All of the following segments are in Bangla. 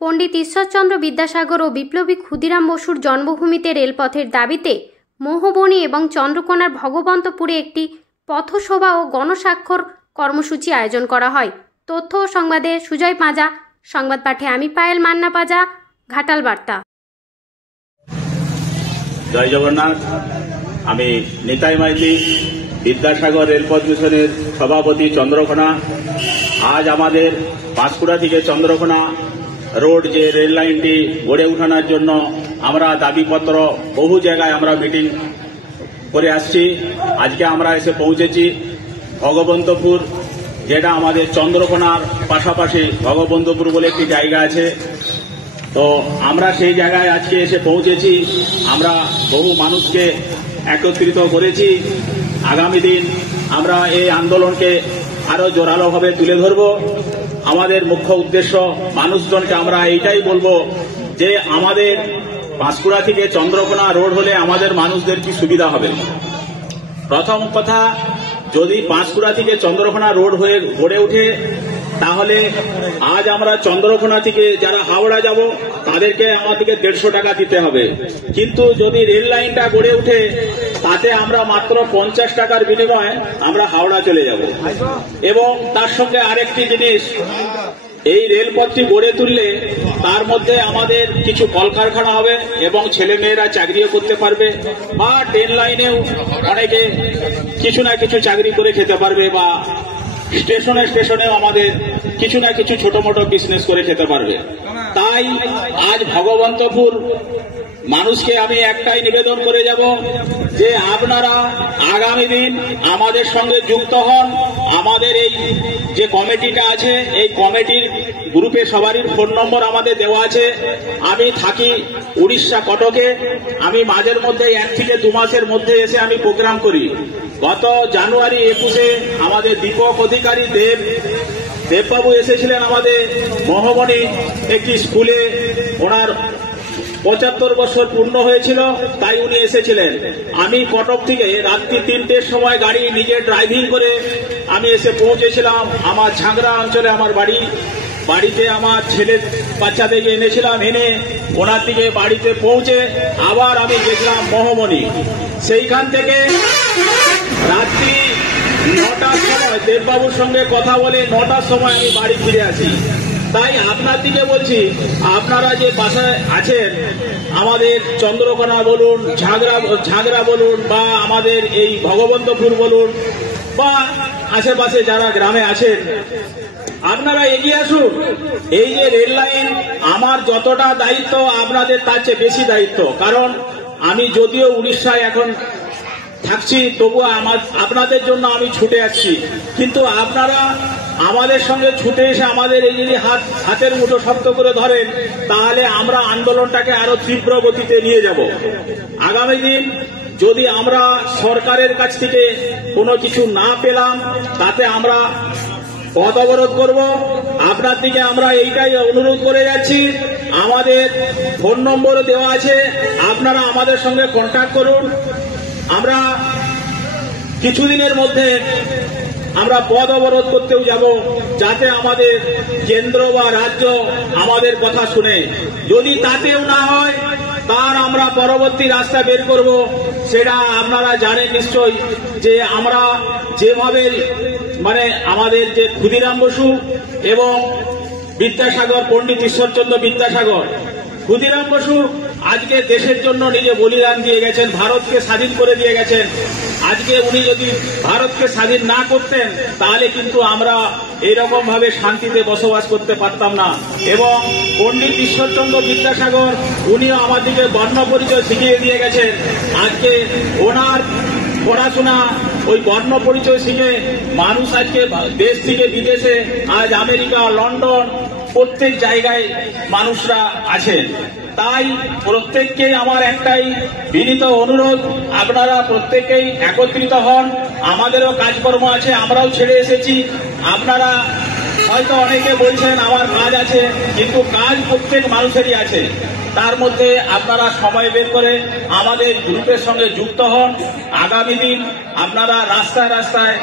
পণ্ডিত ঈশ্বরচন্দ্র বিদ্যাসাগর ও বিপ্লবী ক্ষুদিরাম বসুর জন্মভূমিতে রেলপথের দাবিতে মোহবনী এবং চন্দ্রকোনার ভগবন্তপুরে একটি পথসভা ও গণস্বাক্ষর কর্মসূচি আয়োজন করা হয়। তথ্য ও সংবাদে সুজয় পাঁজা, সংবাদ পাঠে আমি পায়েল মান্না পাঁজা, ঘাটাল বার্তা। জয় জগন্নাথ। আমি নিতাই মাইতি, বিদ্যাসাগর রেলপথ মিশনের সভাপতি চন্দ্রকোনা। আজ আমাদের পাঁশকুড়া থেকে চন্দ্রকোনা রোড যে রেল লাইনটি গড়ে উঠানোর জন্য আমরা দাবিপত্র বহু জায়গায় আমরা মিটিং করে আসছি। আজকে আমরা এসে পৌঁছেছি ভগবন্তপুর, যেটা আমাদের চন্দ্রকোনার পাশাপাশি ভগবন্তপুর বলে একটি জায়গা আছে। তো আমরা সেই জায়গায় আজকে এসে পৌঁছেছি। আমরা বহু মানুষকে একত্রিত করেছি। আগামী দিন আমরা এই আন্দোলনকে আরো জোরালোভাবে তুলে ধরব। আমাদের মুখ্য উদ্দেশ্য মানুষজনকে আমরা এইটাই বলবো যে আমাদের পাঁশকুড়া থেকে চন্দ্রকোনা রোড হলে আমাদের মানুষদের কি সুবিধা হবে। প্রথম কথা, যদি পাঁশকুড়া থেকে চন্দ্রকোনা রোড হয়ে গড়ে ওঠে তাহলে আজ আমরা চন্দ্রকোনা থেকে যারা হাওড়া যাব তাদেরকে আমাদেরকে 150 টাকা দিতে হবে। কিন্তু যদি রেল লাইনটা গড়ে ওঠে তাতে আমরা মাত্র 50 টাকার বিনিময়ে আমরা হাওড়া চলে যাব। এবং তার সঙ্গে আরেকটি জিনিস, এই রেলপথটি গড়ে তুললে তার মধ্যে আমাদের কিছু কলকারখানা হবে এবং ছেলে মেয়েরা চাকরিও করতে পারবে, বা ট্রেন লাইনেও অনেকে কিছু না কিছু চাকরি করে খেতে পারবে, বা স্টেশনে স্টেশনেও আমাদের কিছু না কিছু ছোট মোটো বিজনেস করে খেতে পারবে। তাই আজ ভগবন্তপুর মানুষকে আমি একটাই নিবেদন করে যাব যে আপনারা আগামী দিন আমাদের সঙ্গে যুক্ত হন। আমাদের এই যে কমিটিটা আছে, এই কমিটির গ্রুপে সবারই ফোন নম্বর আমাদের দেওয়া আছে। আমি থাকি উড়িষ্যা কটকে। আমি মাঝের মধ্যে 1 থেকে 2 মাসের মধ্যে এসে আমি প্রোগ্রাম করি। গত জানুয়ারি 21-এ আমাদের দীপক অধিকারী দেববাবু এসেছিলেন আমাদের মোহবনী একটি স্কুলে। ওনার 75 বছর পূর্ণ হয়েছিল, তাই উনি এসেছিলেন। আমি কটক থেকে রাত্রি 3টের সময় গাড়ি নিজে ড্রাইভিং করে আমি এসে পৌঁছেছিলাম আমার ঝাংরা অঞ্চলে আমার বাড়িতে আমার ছেলে বাচ্চাদেরকে এনেছিলাম। এনে ওনার দিকে বাড়িতে পৌঁছে আবার আমি গেছিলাম মোহবনী। সেইখান থেকে রাত্রি 9টার সময় দেববাবুর সঙ্গে কথা বলে 9টার সময় আমি বাড়ি ফিরে আসি। তাই আপনার দিকে বলছি, আপনারা যে বাসায় আছেন, আমাদের চন্দ্রকোনা বলুন, ঝাগড়া বলুন, বা আমাদের এই ভগবন্তপুর বলুন, বা আশেপাশে যারা গ্রামে আছেন, আপনারা এগিয়ে আসুন। এই যে রেল লাইন, আমার যতটা দায়িত্ব আপনাদের তার চেয়ে বেশি দায়িত্ব। কারণ আমি যদিও উড়িষ্যায় এখন থাকছি, তবুও আপনাদের জন্য আমি ছুটে আসছি। কিন্তু আপনারা আমাদের সঙ্গে ছুটে এসে আমাদের এই যদি হাতের মুঠো শক্ত করে ধরেন, তাহলে আমরা আন্দোলনটাকে আরো তীব্র গতিতে নিয়ে যাব। আগামী দিন যদি আমরা সরকারের কাছ থেকে কোনো কিছু না পেলাম, তাতে আমরা পথ অবরোধ করব। আপনার দিকে আমরা এইটাই অনুরোধ করে যাচ্ছি। আমাদের ফোন নম্বর দেওয়া আছে, আপনারা আমাদের সঙ্গে কন্ট্যাক্ট করুন। আমরা কিছুদিনের মধ্যে আমরা পথ অবরোধ করতেও যাব, যাতে আমাদের কেন্দ্র বা রাজ্য আমাদের কথা শুনে। যদি তাতেও না হয়, তার আমরা পরবর্তী রাস্তা বের করব। সেটা আপনারা জানেন নিশ্চয়ই যে আমরা যেভাবে আমাদের যে ক্ষুদিরাম বসু এবং বিদ্যাসাগর, পণ্ডিত ঈশ্বরচন্দ্র বিদ্যাসাগর, ক্ষুদিরাম বসু আজকে দেশের জন্য নিজে বলিদান দিয়ে গেছেন, ভারতকে স্বাধীন করে দিয়ে গেছেন। আজকে উনি যদি ভারতকে স্বাধীন না করতেন তাহলে কিন্তু আমরা এইরকম ভাবে শান্তিতে বসবাস করতে পারতাম না। এবং পণ্ডিত ঈশ্বরচন্দ্র বিদ্যাসাগর উনিও আমাদেরকে বর্ণ পরিচয় শিখিয়ে দিয়ে গেছেন। আজকে ওনার পড়াশোনা ওই বর্ণ পরিচয় শিখে মানুষ আজকে দেশ থেকে বিদেশে, আজ আমেরিকা, লন্ডন, প্রত্যেক জায়গায় মানুষরা আছেন। তাই প্রত্যেককে আমার একটাই বিনীত অনুরোধ, আপনারা প্রত্যেকেই একত্রিত হন। আমাদেরও কাজকর্ম আছে, আমরাও ছেড়ে এসেছি। আপনারা হয়তো অনেকে বলছেন আমার কাজ আছে, কিন্তু কাজ প্রত্যেক মানুষেরই আছে। তার মধ্যে আপনারা সময় বের করে আমাদের গ্রুপের সঙ্গে যুক্ত হন। আগামী দিন আপনারা রাস্তায় রাস্তায়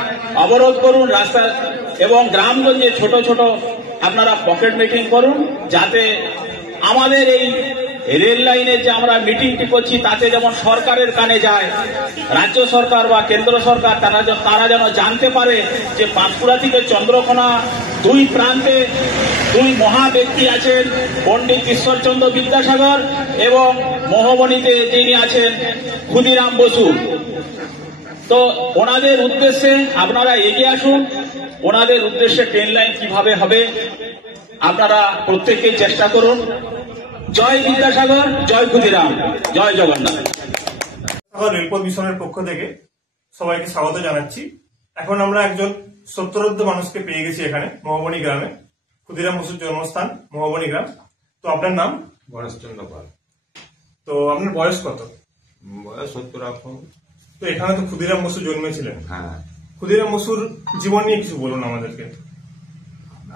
অবরোধ করুন, রাস্তায় এবং গ্রামগঞ্জে ছোট ছোট আপনারা পকেট মিটিং করুন, যাতে আমাদের এই রেল লাইনে যে আমরা মিটিংটি করছি তাতে যেমন সরকারের কানে যায়, রাজ্য সরকার বা কেন্দ্র সরকার তারা যেন জানতে পারে যে পাঁশকুড়া থেকে চন্দ্রকোনা দুই প্রান্তে দুই মহা ব্যক্তি আছেন, পণ্ডিত ঈশ্বরচন্দ্র বিদ্যাসাগর এবং মহোবনীতে যিনি আছেন ক্ষুদিরাম বসু। তো ওনাদের উদ্দেশ্যে আপনারা এগিয়ে আসুন, ওনাদের উদ্দেশ্যে ট্রেন লাইন কিভাবে হবে আপনারা প্রত্যেকেই চেষ্টা করুন। জয় বিদ্যাসাগর, জয় ক্ষুদিরাম, জয় জগন্নাথ। রেলপথ মিশনের পক্ষ থেকে সবাইকে স্বাগত জানাচ্ছি। এখন আমরা একজন সত্তরোর্ধ্ব মানুষকে পেয়ে গেছি এখানে মহাবনী গ্রামে, ক্ষুদিরাম বসুর জন্মস্থান মহাবনী গ্রাম। তো আপনার নাম? গণেশচন্দ্র পাল। তো আপনার বয়স কত? বয়স 70 এখন। তো এখানে তো ক্ষুদিরাম বসু জন্মেছিলেন। হ্যাঁ, ক্ষুদিরাম বসুর জীবন নিয়ে কিছু বলুন আমাদেরকে।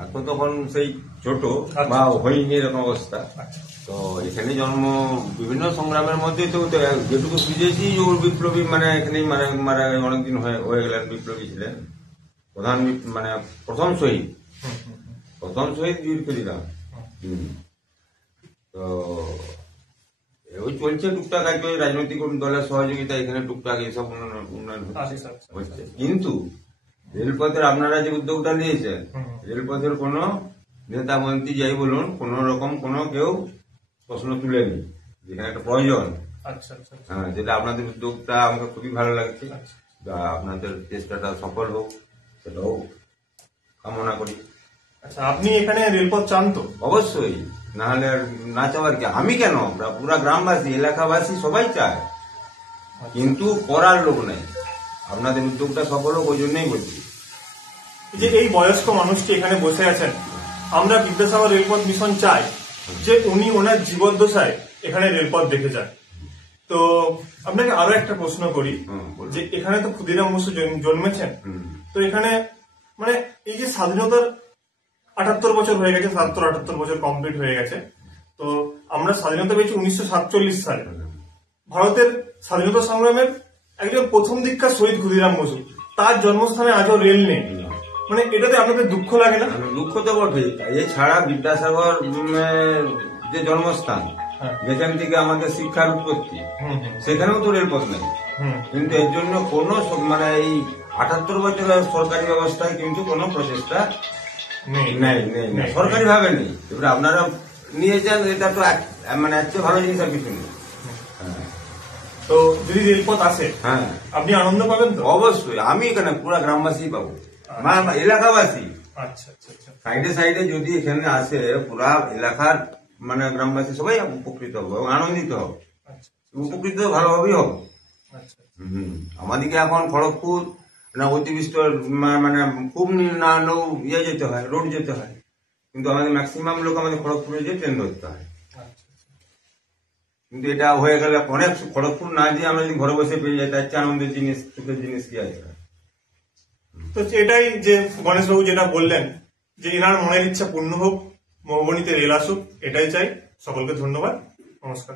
এখন তখন সেই ছোট আচ্ছা। বা হয়নি এরকম অবস্থা। আচ্ছা। তো এখানে জন্ম, বিভিন্ন সংগ্রামের মধ্যে তো যেটুকু বুঝেছি ওর বিপ্লবী মানে এখানেই মানে অনেকদিন হয়ে গেলেন, বিপ্লবী ছিলেন। প্রধান মানে প্রথম শহীদ বীর ক্ষুদিরাম। তো ওই চলছে টুকটাক, আর কি রাজনৈতিক দলের সহযোগিতা এখানে টুকটাক এইসব উন্নয়ন হচ্ছে। কিন্তু রেলপথের আপনারা যে উদ্যোগটা নিয়েছেন, রেলপথের কোন নেতা মন্ত্রী যাই বলুন, কোন রকম কেউ প্রশ্ন তুলেনি, যেখানে একটা প্রয়োজন। হ্যাঁ, যেটা আপনাদের উদ্যোগটা আমাকে খুবই ভালো লাগছে। আপনাদের চেষ্টাটা সফল হোক সেটাও কামনা করি। আচ্ছা, আপনি এখানে রেলপথ চান তো? অবশ্যই, না হলে আর না চাওয়ার কি, আমি কেন, পুরা গ্রামবাসী এলাকাবাসী সবাই চায়, কিন্তু করার লোক নেই। আপনাদের উদ্যোগটা সফল হোক ওই জন্যই বলছি। যে এই বয়স্ক মানুষটি এখানে বসে আছেন, আমরা বিদ্যাসাগর রেলপথ মিশন চাই যে উনি ওনার জীবদ্দশায় এখানে রেলপথ দেখে যান। তো আপনাকে আরো একটা প্রশ্ন করি, যে এখানে তো ক্ষুদিরাম বসু জন্মেছেন, তো এখানে মানে এই যে স্বাধীনতার 78 বছর হয়ে গেছে, 78 বছর কমপ্লিট হয়ে গেছে। তো আমরা স্বাধীনতা পেয়েছি 1947 সালে। ভারতের স্বাধীনতা সংগ্রামের একজন প্রথম দিককার শহীদ ক্ষুদিরাম বসু, তার জন্মস্থানে আজও রেল নেই, মানে এটাতে আপনাদের দুঃখ লাগে না? দুঃখ তো বটে। এছাড়া বিদ্যাসাগর যে জন্মস্থান, যেখান থেকে আমাদের শিক্ষার উৎপত্তি, সেখানেও তো রেলপথ নেই। কিন্তু এর জন্য কোন মানে এই 78 বছরের সরকারি ব্যবস্থায় কিন্তু কোনো প্রচেষ্টা নেই, সরকারি ভাবে নেই। এবার আপনারা নিয়েছেন, এটা তো মানে এত ভালো জিনিস আর কিছু নেই। তো যদি রেলপথ আসে, হ্যাঁ, আপনি আনন্দ পাবেন তো? অবশ্যই, আমি এখানে পুরো গ্রামবাসী পাবো, এলাকাবাসী। আচ্ছা আচ্ছা আচ্ছা। সাইডে যদি এখানে আসে, পুরা এলাকার মানে গ্রামবাসী সবাই উপকৃত হবে এবং আনন্দিত হবে। উপকৃত ভালোভাবেই হবে। আমাদেরকে এখন খড়গপুর না অতিবৃষ্ট মানে খুব না যেতে হয়, রোড যেতে হয়, কিন্তু আমাদের ম্যাক্সিমাম লোক আমাদের খড়গপুরে যে ট্রেন ধরতে হয়। কিন্তু এটা হয়ে গেলে অনেক, খড়গপুর না দিয়ে আমরা যদি ঘরে বসে পেয়ে যাই, তার চেয়ে আনন্দের জিনিস, সুখের জিনিস কি আছে? তো এটাই যে গণেশবাবু যেটা বললেন, যে এনার মনের ইচ্ছা পূর্ণ হোক, মহাবনীতে রেল আসুক, এটাই চাই। সকলকে ধন্যবাদ, নমস্কার।